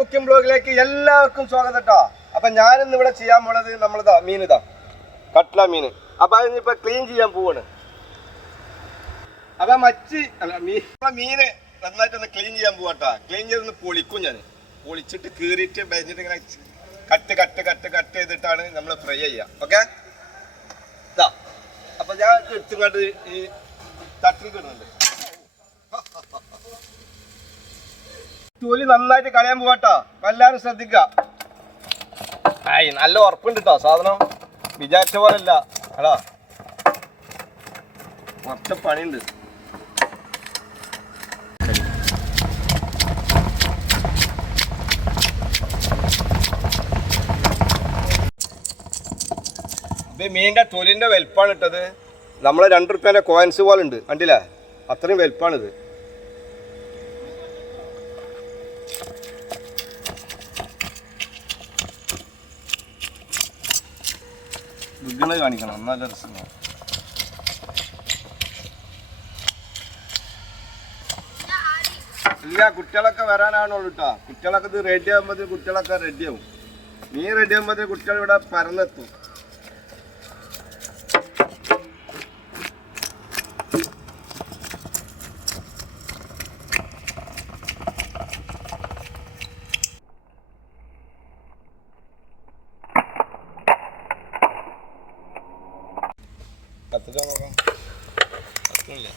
Cooking ബ്ലോഗിലേക്ക് എല്ലാവർക്കും സ്വാഗതം കേട്ടോ. അപ്പൊ ഞാനിന്ന് ഇവിടെ ചെയ്യാൻ പോണത് നമ്മളിതാ മീനിതാ കട്ട്ല മീൻ. അപ്പൊ അതിനിപ്പോ ക്ലീൻ ചെയ്യാൻ പോവാണ്. അപ്പൊ മീന് നന്നായിട്ടൊന്ന് ക്ലീൻ ചെയ്യാൻ പോവാട്ടാ. ക്ലീൻ ചെയ്തൊന്ന് പൊളിക്കും. ഞാൻ പൊളിച്ചിട്ട് കീറിയിട്ട് വെച്ചിട്ട് ഇങ്ങനെ കട്ട് ചെയ്തിട്ടാണ് നമ്മൾ ഫ്രൈ ചെയ്യുക. ഓക്കെ. ഇതാ അപ്പൊ ഞാൻ എടുത്തുകൊണ്ട് ഈ തട്ടിൽ കിടുന്നുണ്ട്. തൊലി നന്നായിട്ട് കളയാൻ പോവാട്ടോ. എല്ലാവരും ശ്രദ്ധിക്കുക. നല്ല ഉറപ്പുണ്ട് കേട്ടോ. സാധനം വിചാരിച്ച പോലല്ല. അടാ കുറച്ച് പണിയുണ്ട്. ഇത് മീനിൻ്റെ തൊലിൻ്റെ വലുപ്പമാണ് ഇട്ടത്. നമ്മളെ 2 റുപ്യേൻ്റെ കോയിൻസ് പോലെ ഉണ്ട്. കണ്ടില്ലേ? അത്രയും വലുപ്പമാണിത്. വിഗ്ഗണ കാണിക്കണം. നല്ല രസമാണ്. ഇല്ല, കുട്ടികളൊക്കെ വരാനാണുള്ളൂ കേട്ടോ. കുട്ടികളൊക്കെ ഇത് റെഡി ആകുമ്പോൾ കുട്ടികളൊക്കെ റെഡിയാവും. മീൻ റെഡി ആകുമ്പോൾ കുട്ടികൾ ഇവിടെ പരന്നെത്തും. കത്തിക്കാൻ നോക്കാം. കത്തില്ല.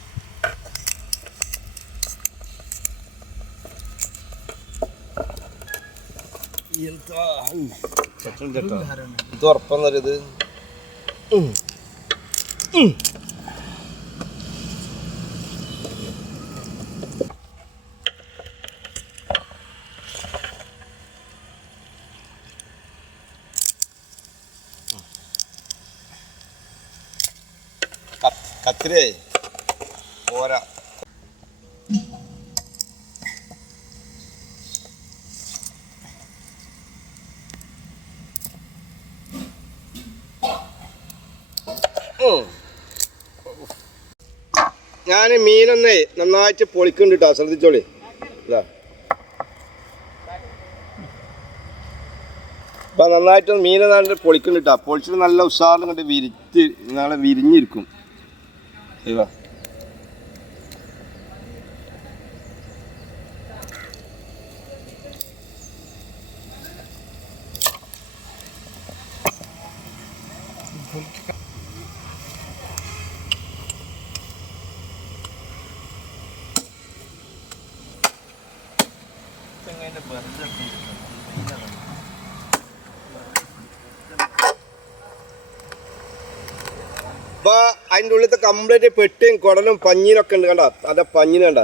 ഇത് ഉറപ്പെന്നൊരിത്. കത്തിരേ പോരാ. ഞാൻ മീനൊന്നേ നന്നായിട്ട് പൊളിക്കുന്നുണ്ട് കേട്ടോ. ശ്രദ്ധിച്ചോളി. ഇതാ അപ്പം നന്നായിട്ട് മീനെ നല്ല പൊളിക്കുന്നുണ്ട് കേട്ടോ. പൊളിച്ചിട്ട് നല്ല ഉഷാറിലും കണ്ട് നാളെ വിരിഞ്ഞിരിക്കും. ഇവാ അപ്പോൾ അതിൻ്റെ ഉള്ളിലത്തെ കംപ്ലീറ്റ് പെട്ടിയും കുടലും പഞ്ഞീനൊക്കെ ഉണ്ട്. കണ്ടോ? അതെ പഞ്ഞിന കണ്ട.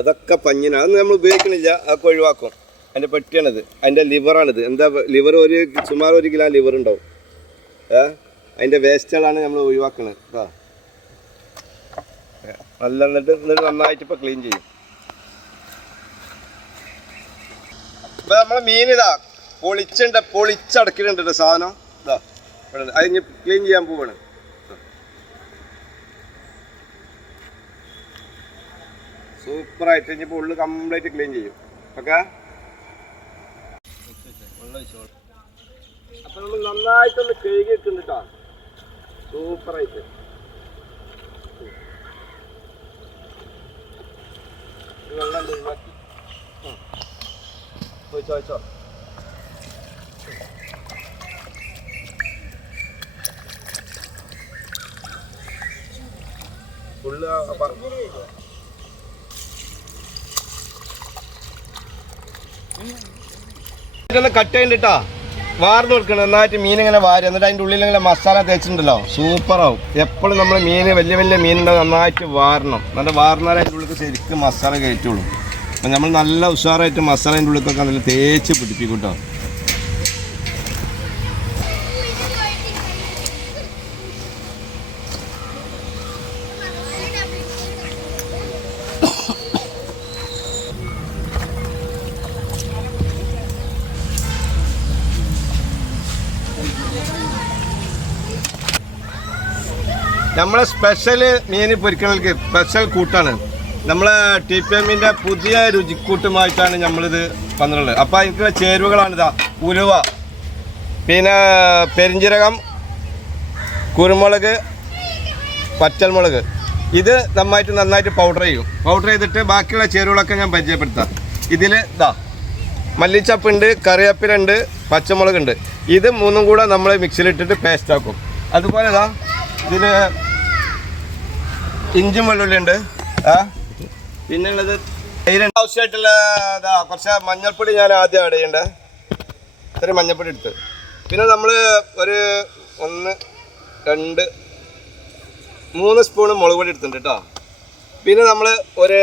അതൊക്കെ പഞ്ഞിനാണ്. അത് നമ്മൾ ഉപയോഗിക്കണില്ല. അതൊക്കെ ഒഴിവാക്കും. അതിൻ്റെ പെട്ടിയാണിത്. അതിൻ്റെ ലിവറാണിത്. എന്താ ലിവർ സുമാർ 1 കിലോ ലിവർ ഉണ്ടാവും. അതിൻ്റെ വേസ്റ്റുകളാണ് നമ്മൾ ഒഴിവാക്കുന്നത് കേട്ടോ. എന്നിട്ട് നന്നായിട്ട് ഇപ്പോൾ ക്ലീൻ ചെയ്യും. ഇപ്പോൾ നമ്മളെ മീനിതാ പൊളിച്ചടക്കിയിട്ടുണ്ട് സാധനം. ഇതാ അത് ഇനി ക്ലീൻ ചെയ്യാൻ പോവാണ്. സൂപ്പറായിട്ട് ഇനിയിപ്പോൾ ഉള്ളു കംപ്ലീറ്റ് ക്ലീൻ ചെയ്യും. ഓക്കെ. അപ്പം നമ്മൾ നന്നായിട്ടൊന്ന് കഴുകി ഇട്ടുണ്ട് കേട്ടോ. സൂപ്പറായിട്ട് വെള്ളം ഒഴിവാക്കി ചോദിച്ചോ. ഫുള്ള് കട്ട് ചെയ്തിട്ടാ വാർന്ന് കൊടുക്കണം. നന്നായിട്ട് മീനിങ്ങനെ വാരി എന്നിട്ട് അതിൻ്റെ ഉള്ളിൽ ഇങ്ങനെ മസാല തേച്ചിട്ടുണ്ടല്ലോ. സൂപ്പറാവും. എപ്പോഴും നമ്മൾ മീൻ വലിയ മീനുണ്ടാവും. നന്നായിട്ട് വാരണം. നല്ല വാർന്നാലേ അതിൻ്റെ ഉള്ളിൽ ശരിക്കും മസാല കയറ്റുള്ളൂ. അപ്പം നമ്മൾ നല്ല ഉഷാറായിട്ട് മസാല അതിൻ്റെ ഉള്ളിലൊക്കെ നല്ല തേച്ച് പിടിപ്പിക്കും കേട്ടോ. നമ്മളെ സ്പെഷ്യൽ മീൻ പൊരിക്കണക്ക് സ്പെഷ്യൽ കൂട്ടാണ്. നമ്മളെ TPMന്റെ പുതിയ രുചിക്കൂട്ടുമായിട്ടാണ് നമ്മളിത് വന്നിട്ടുള്ളത്. അപ്പോൾ അതിനുള്ള ചേരുവകളാണിതാ: ഉലുവ, പിന്നെ പെരിഞ്ജീരകം, കുരുമുളക്, പച്ചമുളക്. ഇത് നന്നായിട്ട് പൗഡർ ചെയ്യും. പൗഡർ ചെയ്തിട്ട് ബാക്കിയുള്ള ചേരുവകളൊക്കെ ഞാൻ പരിചയപ്പെടുത്താം. ഇതിൽ മല്ലിച്ചപ്പുണ്ട്, കറിവേപ്പിലുണ്ട്, പച്ചമുളകുണ്ട്. ഇത് മൂന്നും കൂടെ നമ്മൾ മിക്സിയിലിട്ടിട്ട് പേസ്റ്റ് ആക്കും. അതുപോലെ ഇതിൽ ഇഞ്ചും വെള്ളുള്ളി ഉണ്ട്. പിന്നെ ഉള്ളത് ആവശ്യമായിട്ടുള്ള കുറച്ച് മഞ്ഞൾപ്പൊടി ഞാൻ ആദ്യം ആഡ് ചെയ്യണ്ടേ. ഇത്രയും മഞ്ഞൾപ്പൊടി എടുത്ത് പിന്നെ നമ്മൾ ഒരു 1, 2, 3 സ്പൂണ് മുളക് പൊടി എടുത്തിട്ടുണ്ട് കേട്ടോ. പിന്നെ നമ്മൾ ഒരു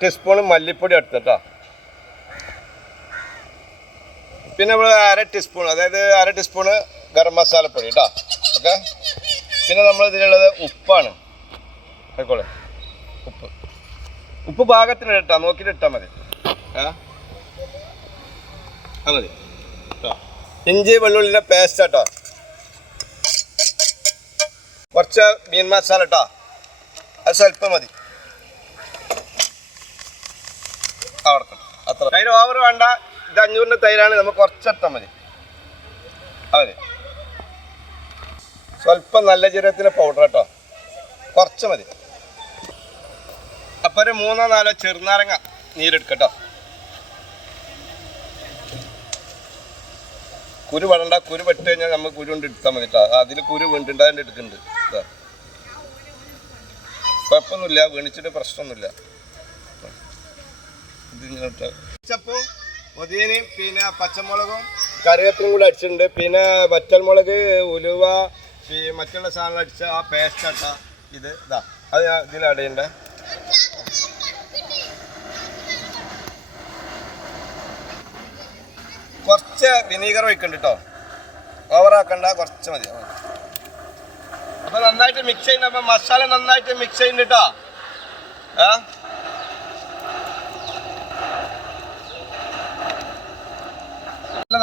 ടീസ്പൂണ് മല്ലിപ്പൊടി എടുത്തിട്ടോ. പിന്നെ നമ്മൾ 1/2 ടീസ്പൂൺ, അതായത് 1/2 ടീസ്പൂണ് ഗരം മസാലപ്പൊടി കേട്ടോ. ഓക്കെ. പിന്നെ നമ്മൾ ഇതിലുള്ളത് ഉപ്പാണ്. ആയിക്കോളെ, ഉപ്പ് പാകത്തിന് ഇട്ടാൽ നോക്കിയിട്ട് ഇട്ടാൽ മതി. മതി. ഇഞ്ചി വെള്ളുള്ളിൻ്റെ പേസ്റ്റ് കേട്ടോ. കുറച്ച് മീൻ മസാല കേട്ടോ, അത് സ്വല്പം മതി. അത്ര തൈര് ഓവർ വേണ്ട. ഇത് 500ൻ്റെ തൈരാണ്, നമുക്ക് കുറച്ചെടുത്താൽ മതി. മതി. സ്വല്പം നല്ല ജീരകത്തിൻ്റെ പൗഡർ കേട്ടോ, കുറച്ച് മതി. അപ്പോൾ ഒരു 3-4 ചെറുനാരങ്ങ നീരെടുക്കട്ടോ. കുരു വേണ്ട, കുരു പെട്ട് കഴിഞ്ഞാൽ നമ്മൾ കുരു കൊണ്ട് എടുത്താൽ മതി കേട്ടോ. അതിൽ കുരു വീണ്ടുണ്ട്, അതിൻ്റെ എടുക്കുന്നുണ്ട്. കുഴപ്പമൊന്നുമില്ല, വീണിച്ചിട്ട് പ്രശ്നമൊന്നുമില്ല. ഇതിങ്ങോട്ട് ചപ്പും പൊതിയനയും പിന്നെ പച്ചമുളകും കറിവേപ്പിലും കൂടെ അടിച്ചിട്ടുണ്ട്. പിന്നെ വറ്റൽമുളക്, ഉലുവ, മറ്റുള്ള സാധനങ്ങൾ അടിച്ച ആ പേസ്റ്റ് ആട്ടാ ഇത്. അത് ഞാൻ ഇതിൽ ആഡ് ചെയ്യണ്ടേ. കുറച്ച് വിനീഗർ ഒഴിക്കുന്നുണ്ട് കേട്ടോ, ഓവറാക്കണ്ട, കുറച്ച് മതി. അപ്പോൾ നന്നായിട്ട് മിക്സ് ചെയ്യുന്നുണ്ട്. അപ്പോൾ മസാല നന്നായിട്ട് മിക്സ് ചെയ്യുന്നുണ്ട് കേട്ടോ.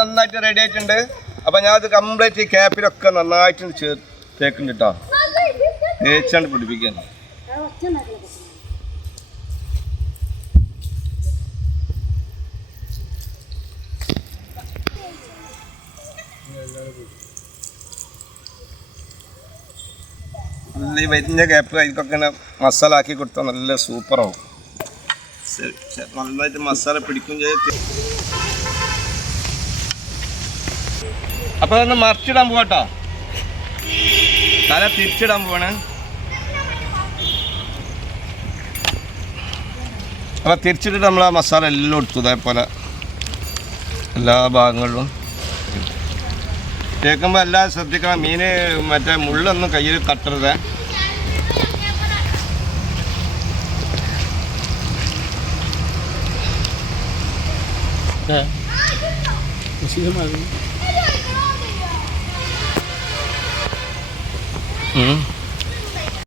നന്നായിട്ട് റെഡി ആയിട്ടുണ്ട്. അപ്പോൾ ഞാൻ അത് കംപ്ലീറ്റ് ക്യാപ്പിലൊക്കെ നന്നായിട്ട് തേക്കുന്നുണ്ട് കേട്ടോ. തേച്ചാണ്ട് പിടിപ്പിക്കാൻ. ഈ വലിയ ക്യാപ്പ് അതിൽക്കൊക്കെ മസാല ആക്കി കൊടുത്താൽ നല്ല സൂപ്പറാവും. നന്നായിട്ട് മസാല പിടിക്കും ചെയ്ത്. അപ്പോൾ അതൊന്ന് മറിച്ചിടാൻ പോവാട്ടോ. തല തിരിച്ചിടാൻ പോവാണ്. അപ്പോൾ തിരിച്ചിട്ടിട്ട് നമ്മൾ ആ മസാല എല്ലാം എടുത്തു, അതേപോലെ എല്ലാ ഭാഗങ്ങളിലും തേക്കുമ്പോൾ എല്ലാം ശ്രദ്ധിക്കണം. മീൻ മറ്റേ മുള്ളൊന്നും കയ്യിൽ തട്ടരുത്.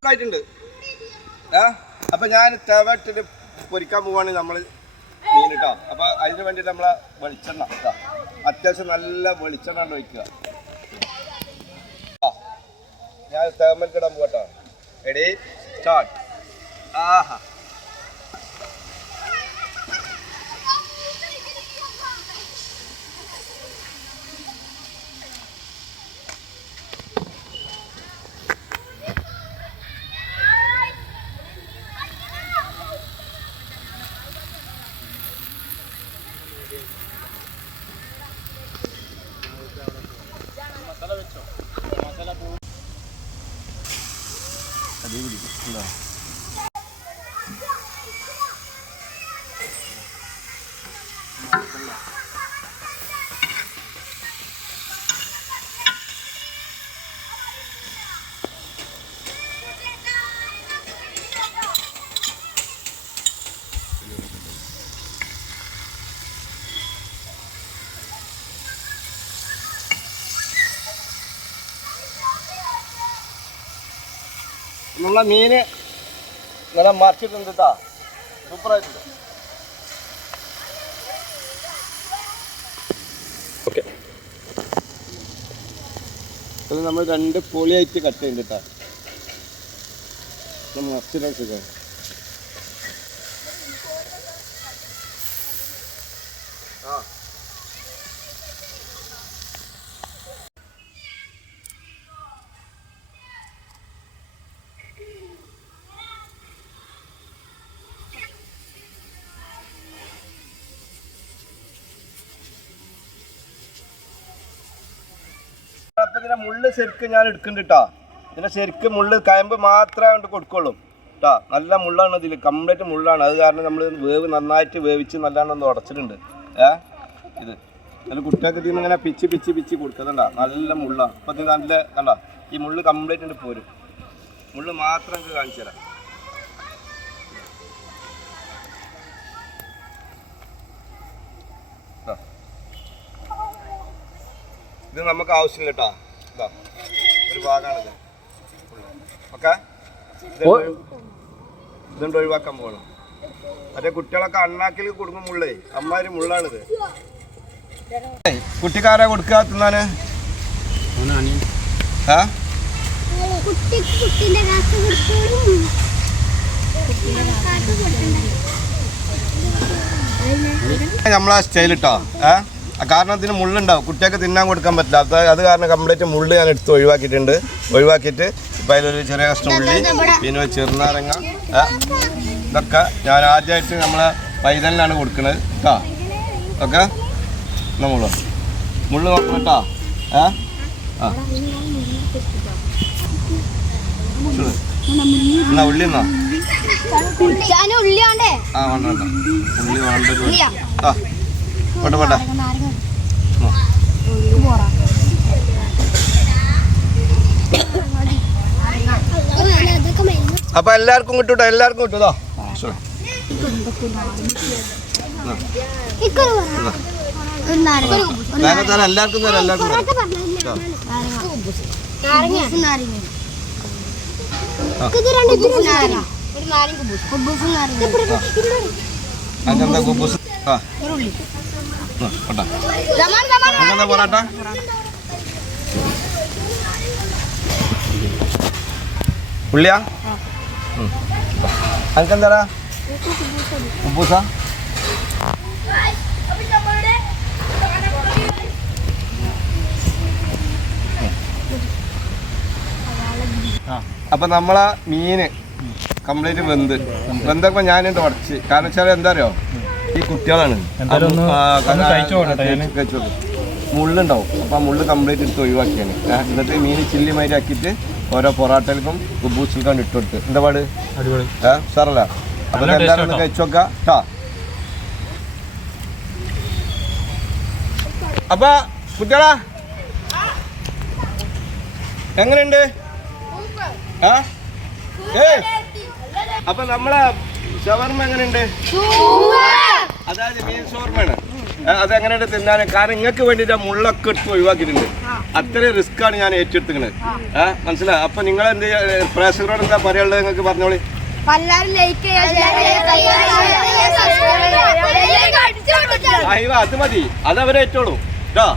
ആയിട്ടുണ്ട്. അപ്പം ഞാൻ തവട്ടിട്ട് പൊരിക്കാൻ പോവാണ് നമ്മൾ മീൻ കേട്ടോ. അപ്പോൾ അതിന് വേണ്ടിയിട്ട് നമ്മളെ വെളിച്ചെണ്ണ കേട്ടോ, അത്യാവശ്യം നല്ല വെളിച്ചെണ്ണ ഒഴിക്കുക. ഞാൻ തേമൽക്കിടാൻ പോകട്ടോ. Ready, start. ആഹാ, അടി പിടിക്കും. നമ്മളെ മീന് നല്ല മറിച്ചിട്ടുണ്ട് കേട്ടോ, സൂപ്പറായിട്ടുണ്ട്. ഓക്കെ, അത് നമ്മൾ 2 പൊളിയായിട്ട് കട്ട് ചെയ്യുന്നുണ്ട് കേട്ടോ. മറച്ചിടാൻ സുഖം. അപ്പൊ ഇതിന്റെ മുള്ള് ശരിക്കും ഞാൻ എടുക്കുന്നുണ്ട് കേട്ടോ. ഇതിന്റെ ശരിക്കും മുള്ള് കയമ്പ് മാത്രമേ കൊണ്ട് കൊടുക്കുള്ളൂ കേട്ടോ. നല്ല മുള്ളാണ് ഇതിൽ, കംപ്ലീറ്റ് മുള്ളാണ്. അത് കാരണം നമ്മൾ വേവ് നന്നായിട്ട് വേവിച്ച് നല്ലോണം ഒന്ന് ഉടച്ചിട്ടുണ്ട്. ഇത് അതിൽ കുട്ടികൾക്ക് ഇതിന് ഇങ്ങനെ പിച്ച് പിച്ച് പിച്ച് കൊടുക്കുന്നുണ്ടാ. നല്ല മുള്ളാണ്. അപ്പം ഇത് നല്ല കണ്ട ഈ മുള്ള് കംപ്ലീറ്റ് ഉണ്ട് പോരും. മുള്ള് മാത്രം എനിക്ക് കാണിച്ചു തരാം. ഇത് നമുക്ക് ആവശ്യമില്ല കേട്ടോ. ഇതാ ഒരു ഭാഗമാണിത്. ഓക്കെ, ഇതുകൊണ്ട് ഒഴിവാക്കാൻ പോകണം. മറ്റേ കുട്ടികളൊക്കെ അണ്ണാക്കിൽ കൊടുക്കും മുള്ളേ. അമ്മാതിരി മുള്ളാണിത്. കുട്ടിക്കാരാ കൊടുക്കുക തിന്നാന്? നമ്മളാ സ്റ്റൈൽ ഇട്ടോ. കാരണം ഇതിന് മുള്ളുണ്ടാവും, കുട്ടികൾക്ക് തിന്നാൻ കൊടുക്കാൻ പറ്റില്ല. അത് കാരണം കംപ്ലീറ്റ് മുള്ള് ഞാൻ എടുത്ത് ഒഴിവാക്കിയിട്ടുണ്ട്. ഒഴിവാക്കിയിട്ട് ഇപ്പം അതിലൊരു ചെറിയ കഷ്ണം ഉള്ളി, പിന്നെ ഒരു ചെറുനാരങ്ങ, ഇതൊക്കെ ഞാൻ ആദ്യമായിട്ട് നമ്മളെ പൈതലിനാണ് കൊടുക്കുന്നത് കേട്ടോ. ഓക്കെ, എന്നാ മുള്ളു നോക്കണം കേട്ടോ. എന്നാ ഉള്ളി എന്നാ വേണ്ട ഉള്ളി വേണ്ട. പോട്ടെ പോട്ടെ. അപ്പൊ എല്ലാവർക്കും കിട്ടൂട്ടോ, എല്ലാവർക്കും കിട്ടൂതോ. എല്ലാവർക്കും തരാം, എല്ലാവർക്കും അങ്ങനത്തെ കുബൂസ് പൊറാട്ട. ഉള്ളിയാ അനക്കെന്താ കുബൂസ? അപ്പൊ നമ്മളെ മീന് കംപ്ലീറ്റ് വെന്തപ്പോ ഞാനിത് ഉടച്ച്. കാരണം വെച്ചാൽ എന്താ അറിയോ, ഈ കുട്ടികളാണ് മുള്ളുണ്ടാവും. അപ്പം മുള്ള് കംപ്ലീറ്റ് എടുത്ത് ഒഴിവാക്കിയാണ്. എന്നിട്ട് മീൻ ചില്ലി മാതിരി ആക്കിയിട്ട് ഓരോ പൊറാട്ടകൾക്കും കുബൂസിൽക്കാണ് ഇട്ട് കൊടുത്ത്. എന്താ പാട്? സാറല്ല. അപ്പൊ എല്ലാവരും ഒന്ന് കഴിച്ചു നോക്കാം കേട്ടോ. അപ്പൊ കുട്ടികളാ എങ്ങനെയുണ്ട്? അപ്പൊ നമ്മളെ ഷവർമ എങ്ങനെയുണ്ട്? അതായത് മീൻ ഷവർമയാണ്. അതെങ്ങനെയുണ്ട് തിന്നാൻ? കാരണം നിങ്ങൾക്ക് വേണ്ടിയിട്ട് മുള്ളൊക്കെ എടുത്ത് ഒഴിവാക്കിയിട്ടുണ്ട്. അത്രയും റിസ്ക് ആണ് ഞാൻ ഏറ്റെടുത്തിക്കുന്നത്. മനസ്സിലായി? അപ്പൊ നിങ്ങൾ എന്ത് പ്രേക്ഷകരോട് എന്താ പറയാനുള്ളത് നിങ്ങൾക്ക് പറഞ്ഞോളി. അത് മതി, അതവരെ ഏറ്റോളൂ കേട്ടോ.